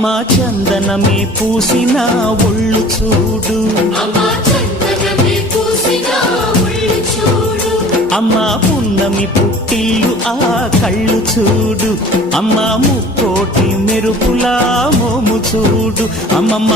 అమ్మా చందనమే పూసిన ఒళ్ళు చూడు, అమ్మా పున్నమి పుట్టిల్లు ఆ కళ్ళు చూడు, అమ్మా ముక్కోటి మెరుపులా మోము చూడు, అమ్మమ్మ